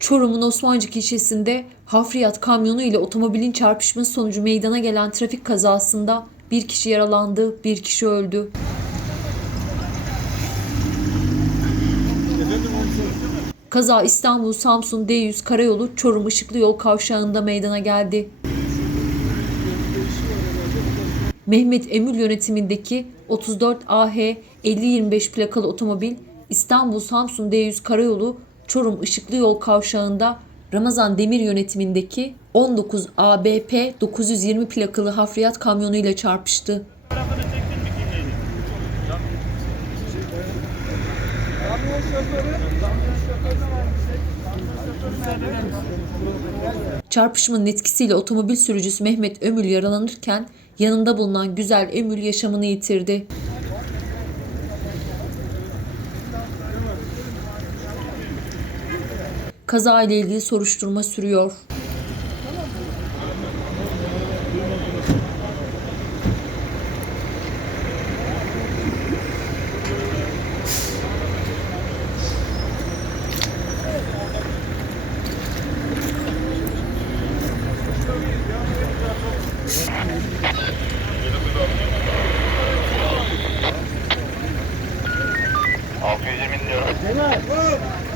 Çorum'un Osmancık ilçesinde hafriyat kamyonu ile otomobilin çarpışması sonucu meydana gelen trafik kazasında bir kişi yaralandı, bir kişi öldü. Kaza İstanbul Samsun D100 Karayolu Çorum Işıklı Yol kavşağında meydana geldi. Mehmet Emül yönetimindeki 34 AH 5025 plakalı otomobil İstanbul Samsun D100 Karayolu Çorum Işıklı Yol kavşağında Ramazan Demir yönetimindeki 19 ABP 920 plakalı hafriyat kamyonu ile çarpıştı. Çarpışmanın etkisiyle otomobil sürücüsü Mehmet Ömül yaralanırken yanında bulunan Güzel Ömül yaşamını yitirdi. Kaza ile ilgili soruşturma sürüyor. Altı yüz diyorum.